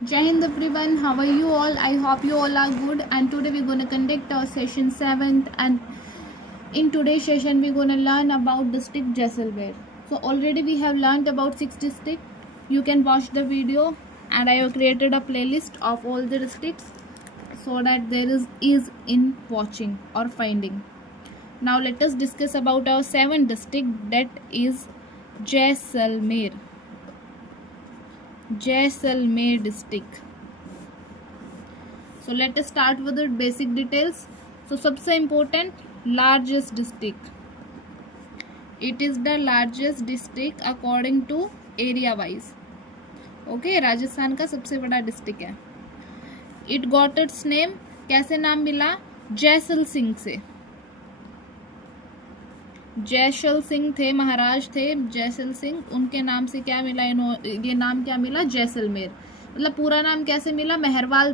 Jai Hind everyone, how are you all? I hope you all are good, and today we're going to conduct our session 7th, and in today's session we're going to learn about district Jaisalmer. So already we have learned about 6 districts. You can watch the video, and I have created a playlist of all the districts so that there is ease in watching or finding. Now let us discuss about our 7th district, that is Jaisalmer. Jaisalmer district. So let us start with the basic details. So सबसे important, largest district. It is the largest district according to area wise. Okay, Rajasthan का सबसे बड़ा district है. It got its name, कैसे नाम मिला? जैसल सिंह से. जैसल सिंह थे, महाराज थे जैसल सिंह, उनके नाम से क्या मिला? ये नाम क्या मिला? जैसलमेर. मतलब पूरा नाम कैसे मिला? मेहरवाल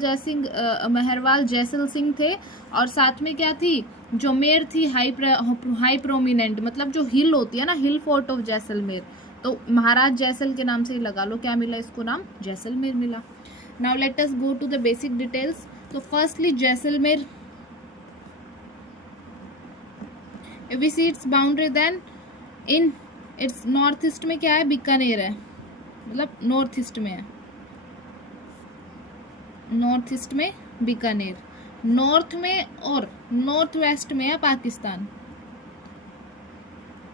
जैसल सिंह थे, और साथ में क्या थी? जो मेर थी हाई प्रोमिनेंट, मतलब जो हिल होती है ना, हिल फोर्ट ऑफ जैसलमेर, तो महाराज जैसल के नाम से ही लगा लो. क्या मिला इसको नाम? जैसलमेर मिला. Now let us go to the basic details. तो firstly Jaisalmer, if we see its boundary, then in its north east में क्या है? बीकानेर है, मतलब नॉर्थ ईस्ट में है. नॉर्थ ईस्ट में बीकानेर. नॉर्थ में और नॉर्थ वेस्ट में है पाकिस्तान.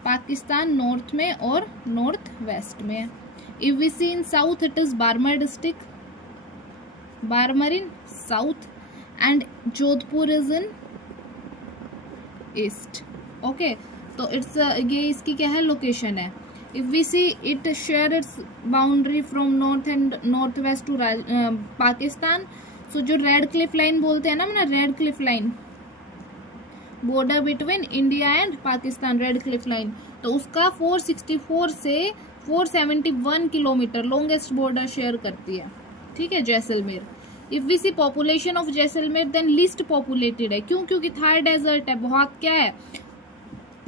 पाकिस्तान नॉर्थ में और नॉर्थ वेस्ट में है. If we see in south, it is Barmer district. Barmer in south, and Jodhpur is in east. Okay, तो इट्स ये इसकी क्या है? लोकेशन है. If we see it share its boundary from north and north west to Pakistan. So जो Radcliffe line बोलते हैं ना, Radcliffe line, border between India and Pakistan, Radcliffe line, तो उसका 464 से 471 किलोमीटर लॉन्गेस्ट बॉर्डर शेयर करती है. ठीक है, Jaisalmer. If we see population of Jaisalmer, then least populated है. क्यों? क्योंकि थार डेजर्ट है, बहुत क्या है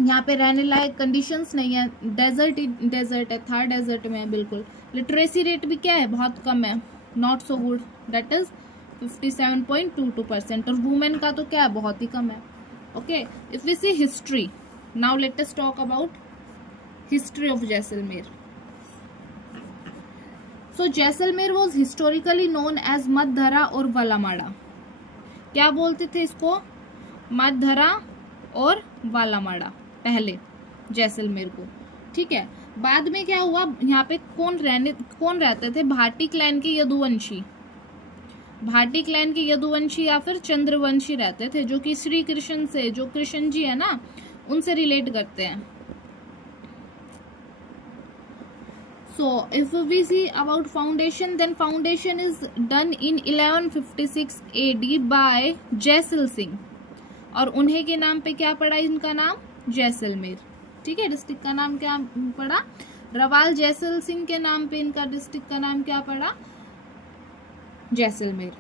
यहाँ पे रहने लायक कंडीशंस नहीं है. डेजर्ट है, थार डेजर्ट में है बिल्कुल. लिटरेसी रेट भी क्या है? बहुत कम है, not so good, that is 57.22%. और वुमेन का तो क्या है? बहुत ही कम है. Okay, if we see history, now let us talk about history of Jaisalmer. So Jaisalmer was historically known as Madhdhara और वालामाड़ा. क्या बोलते थे इसको? मधधरा और वालामाड़ा पहले जैसलमेर को. ठीक है, बाद में क्या हुआ? यहाँ पे कौन रहते थे? भाटी क्लैन के यदुवंशी. भाटी क्लैन के यदुवंशी या फिर चंद्रवंशी रहते थे, जो कि श्री कृष्ण से, जो कृष्ण जी है ना, उनसे रिलेट करते हैं. So if we see about foundation, then foundation is done in 1156 AD by जैसल सिंह, और उन्हीं के नाम पे क्या पड़ा? इनका नाम जैसलमेर. ठीक है, डिस्ट्रिक्ट का नाम क्या पड़ा? रवाल जैसल सिंह के नाम पे इनका डिस्ट्रिक्ट का नाम क्या पड़ा? जैसलमेर.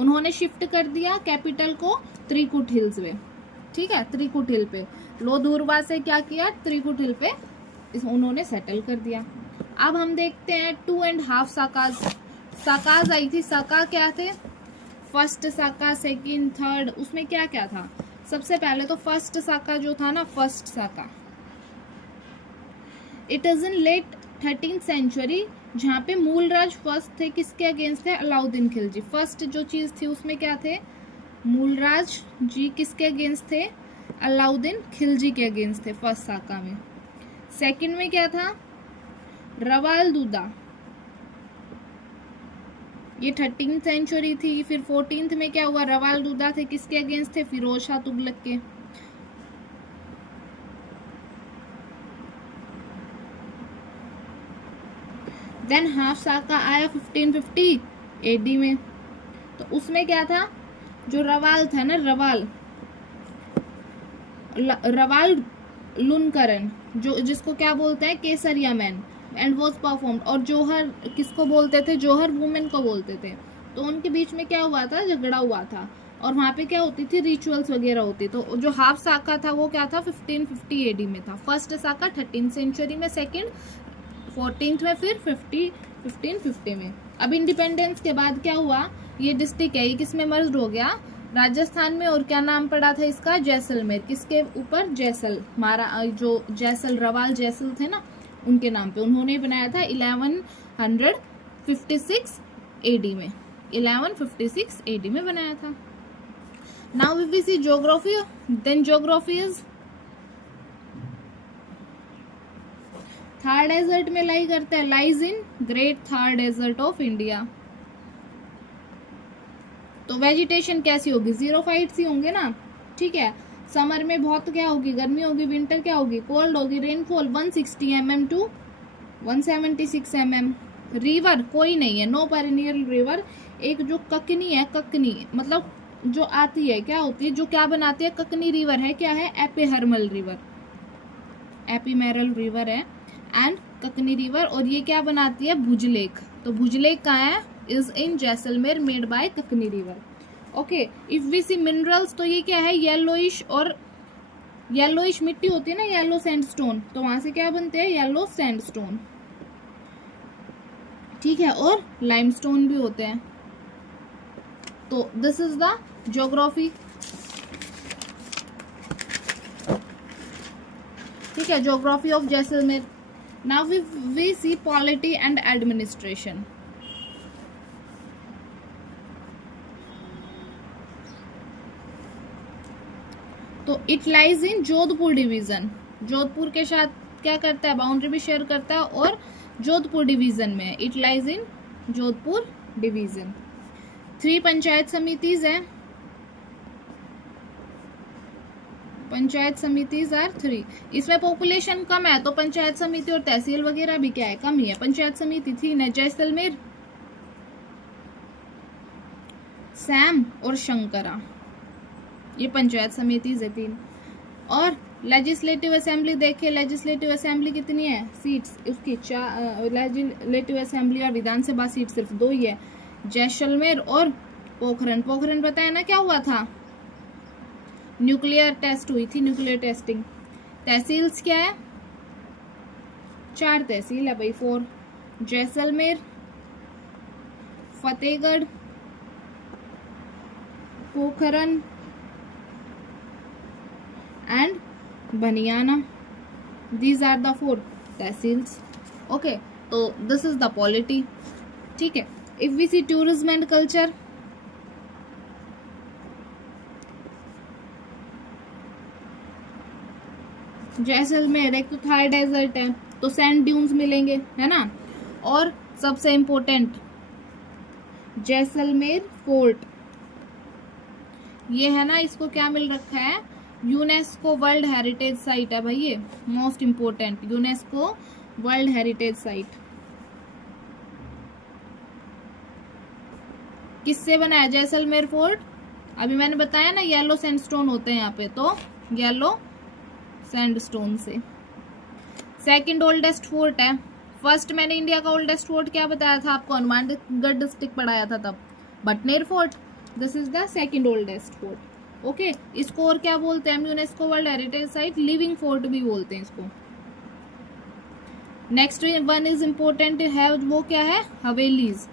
उन्होंने शिफ्ट कर दिया कैपिटल को त्रिकुट हिल्स में. ठीक है, त्रिकुट हिल पे, लोधुरवा से क्या किया? त्रिकुट हिल पे उन्होंने सेटल कर दिया. अब हम देखते हैं 2.5 साकाज आई थी. साका क्या थे? फर्स्ट साका, सेकंड, थर्ड. उसमें क्या क्या था? सबसे पहले तो फर्स्ट साका जो था ना, फर्स्ट साका, it is in late 13th century, जहाँ पे मूलराज फर्स्ट थे. किसके अगेंस्ट थे? अलाउद्दीन खिलजी. फर्स्ट जो चीज थी उसमें क्या थे? मूलराज जी किसके अगेंस्ट थे? अलाउद्दीन खिलजी के अगेंस्ट थे फर्स्ट साका में. सेकंड में क्या था? रवाल दूदा, ये 13th सेंचुरी थी. फिर 14th में क्या हुआ? रवाल दूदा थे, किसके अगेंस्ट थे? फिरोज शाह तुगलक के. देन हाफ साका आया 1550 AD में. तो उसमें क्या था? जो रवाल था ना, रवाल लुनकरन, जो जिसको क्या बोलते हैं? केसरिया मैन, एंड वॉज परफॉर्म्ड. और जौहर किसको बोलते थे? जौहर वुमेन को बोलते थे. तो उनके बीच में क्या हुआ था? झगड़ा हुआ था, और वहाँ पे क्या होती थी? रिचुअल्स वगैरह होती. तो जो हाफ साका था वो क्या था? 1550 AD में था. फर्स्ट साका 13th सेंचुरी में, सेकंड 14th में, फिर 1550 में. अब इंडिपेंडेंस के बाद क्या हुआ, ये डिस्ट्रिक्ट है, ये किस में मर्ज हो गया, राजस्थान में। और क्या नाम पड़ा था इसका, जैसलमेर। किसके ऊपर, जैसल मारा, जो जैसल रवाल जैसल थे ना, उनके नाम पे उन्होंने बनाया था 1156 AD में, 1156 AD में बनाया था। Now if we see geography, then geography is Thar desert में लाई करता है, lies in great Thar desert of India. तो वेजिटेशन कैसी होगी, जीरोफाइट सी होंगे ना, ठीक है। समर में बहुत क्या होगी, गर्मी होगी, विंटर क्या होगी, कोल्ड होगी। Rainfall 160 mm to 176 mm। River कोई नहीं है, नो पेरिनियल रिवर। एक जो ककनी है, ककनी मतलब जो आती है, क्या होती है, जो क्या बनाती है, ककनी रिवर है, क्या है, एपिहर्मल रिवर, एपीमेरल रिवर है एंड ककनी रिवर। और ये क्या बनाती है, भुज लेक। तो भुज लेक कहाँ है, is in Jaisalmer, made by Kakni river. Okay, if we see minerals, तो ये क्या है, येलोइश, और येलोइश मिट्टी होती है ना, येलो सैंडस्टोन, तो वहां से क्या बनते हैं, येलो सैंडस्टोन, ठीक है। और लाइमस्टोन भी होते हैं। तो दिस इज द ज्योग्राफी, ठीक है, geography of Jaisalmer. Now we see polity and administration. तो it lies in Jodhpur division. Jodhpur के साथ क्या करता है, बाउंड्री भी शेयर करता है, और जोधपुर डिवीजन में, it lies in Jodhpur division. 3 panchayat samitis है, पंचायत समितिज आर 3। इसमें पॉपुलेशन कम है, तो पंचायत समिति और तहसील वगैरह भी क्या है, कम ही है। पंचायत समिति 3 है, जैसलमेर, सैम और शंकरा, ये पंचायत समिति है 3। और लेजिस्लेटिव असेंबली देखे, लेजिस्लेटिव असेंबली कितनी है, सीट्स उसकी 4। लेजिस्लेटिव असेंबली और विधानसभा सीट सिर्फ 2 ही है, जैसलमेर और पोखरन। पोखरन पता है ना क्या हुआ था, न्यूक्लियर टेस्ट हुई थी, न्यूक्लियर टेस्टिंग। तहसील्स क्या है, 4 तहसील है भाई, 4, Jaisalmer, Fatehgarh, Pokhran and Baniyana. These are the 4 tehsils. Okay, तो दिस इज द पॉलिटी, ठीक है। If we see tourism and culture, Jaisalmer एक तो थार डेजर्ट है, तो सैंड ड्यून्स मिलेंगे, है ना। और सबसे इम्पोर्टेंट जैसलमेर फोर्ट, ये है ना, इसको क्या मिल रखा है, यूनेस्को वर्ल्ड हेरिटेज साइट है भाई, ये most important, UNESCO world heritage site. किससे बना है जैसलमेर फोर्ट, अभी मैंने बताया ना, येलो सैंडस्टोन होते हैं यहाँ पे, तो येलो सैंडस्टोन से। सेकंड ओल्डेस्ट फोर्ट है। फर्स्ट मैंने इंडिया का ओल्डेस्ट फोर्ट क्या बताया था आपको, हनुमानगढ़ डिस्ट्रिक्ट पढ़ाया था तब, Bhatner fort. This is the second oldest fort. Okay, इसको और क्या बोलते हैं, UNESCO world heritage site, living fort भी बोलते हैं इसको। नेक्स्ट वन इज इम्पोर्टेंट है, वो क्या है, हवेलीज।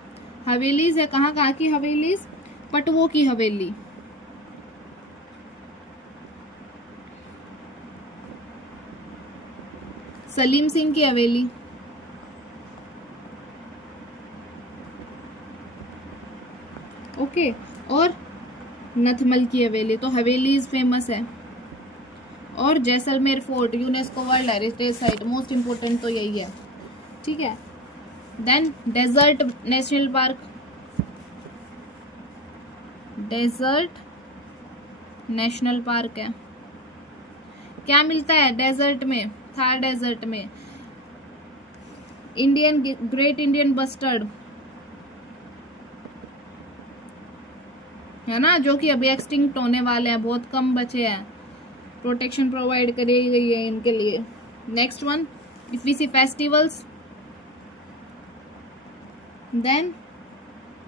हवेलीज है, कहाँ कहाँ की हवेलीज, पटवों की हवेली, सलीम सिंह की हवेली, ओके, और नथमल की हवेली। तो हवेलीज फेमस है। और Jaisalmer fort, UNESCO world heritage site, most important तो यही है, ठीक है। Then desert national park, desert national park है। क्या मिलता है डेजर्ट में, थार डेजर्ट में, इंडियन ग्रेट इंडियन बस्टर्ड, है ना, जो कि अभी एक्सटिंक्ट होने वाले हैं, बहुत कम बचे हैं, प्रोटेक्शन प्रोवाइड करी गई है इनके लिए। Next one, if we see festivals, then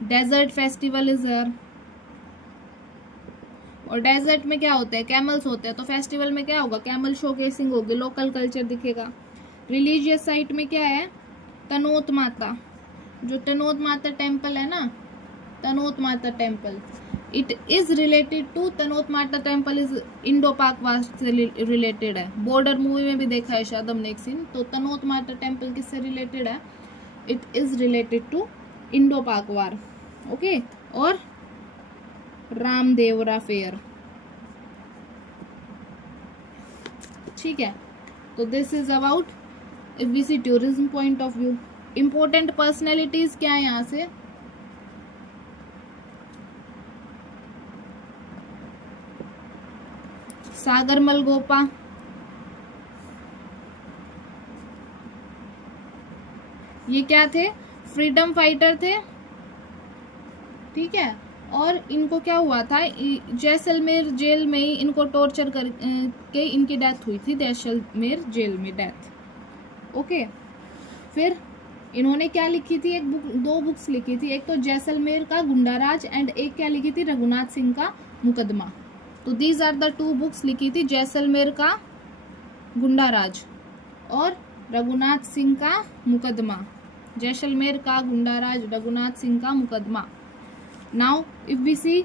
desert festival is here. और डेजर्ट में क्या होता है, कैमल्स होते हैं, तो फेस्टिवल में क्या होगा, कैमल शोकेसिंग होगी, लोकल कल्चर दिखेगा। रिलीजियस साइट में क्या है, तनोत माता, जो तनोत माता टेम्पल है ना, Tanot Mata temple, it is related to, Tanot Mata temple is Indo Pak वार से रिलेटेड है। बॉर्डर मूवी में भी देखा है शायद हमने एक सीन। तो तनोत माता टेम्पल किससे रिलेटेड है? It is related to Indo Pak war. Okay, और रामदेवरा फेयर, ठीक है। तो this is about if we see tourism point of view. Important personalities क्या है यहाँ से? सागर मलगोपा, ये क्या थे? फ्रीडम फाइटर थे, ठीक है। और इनको क्या हुआ था, जैसलमेर जेल में ही इनको टॉर्चर करके इनकी डेथ हुई थी, जैसलमेर जेल में डेथ। ओके, फिर इन्होंने क्या लिखी थी? एक बुक, दो बुक्स लिखी थी, एक तो जैसलमेर का गुंडाराज एंड एक क्या लिखी थी? रघुनाथ सिंह का मुकदमा। तो these are the two books लिखी थी, जैसलमेर का गुंडाराज और रघुनाथ सिंह का मुकदमा। जैसलमेर का गुंडाराज, रघुनाथ सिंह का मुकदमा। नाउ इफ वी सी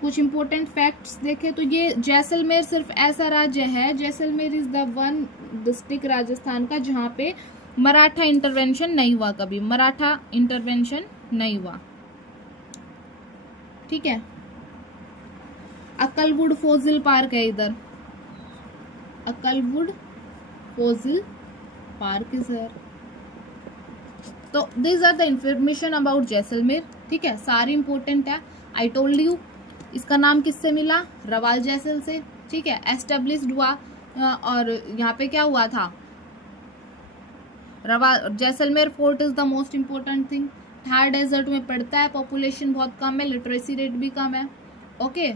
कुछ इंपॉर्टेंट फैक्ट्स देखें तो ये जैसलमेर सिर्फ ऐसा राज्य है, Jaisalmer is the one district Rajasthan का जहाँ पे मराठा इंटरवेंशन नहीं हुआ, कभी मराठा इंटरवेंशन नहीं हुआ, ठीक है। अक्कलवुड फोसिल पार्क है इधर, Akal wood fossil park is here. तो this are the information about Jaisalmer, ठीक है, सारी इंपॉर्टेंट है। आई टोल्ड यू, इसका नाम किससे मिला? रवाल जैसल से, ठीक है। एस्टेब्लिश्ड हुआ और यहाँ पे क्या हुआ था? Jaisalmer fort is the most important thing. Thar desert में पड़ता है, पॉपुलेशन बहुत कम है, लिटरेसी रेट भी कम है। ओके,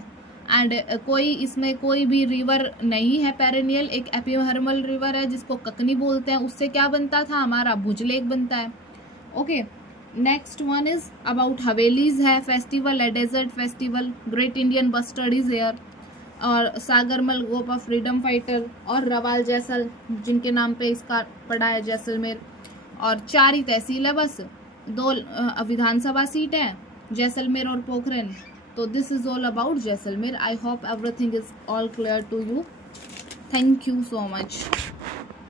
एंड कोई इसमें कोई भी रिवर नहीं है पेरेनियल, एक एपिथर्मल रिवर है जिसको ककनी बोलते हैं, उससे क्या बनता था? हमारा भुज लेक बनता है। Okay, next one is about havelis है, फेस्टिवल है, desert festival, great Indian bustard is here, और सागर मलगोपा फ्रीडम फाइटर, और रवाल जैसल जिनके नाम पे इसका पड़ा है जैसलमेर। और 4 ही तहसील है बस, 2 विधानसभा सीट है, जैसलमेर और पोखरन। तो this is all about Jaisalmer. I hope everything is all clear to you. Thank you so much.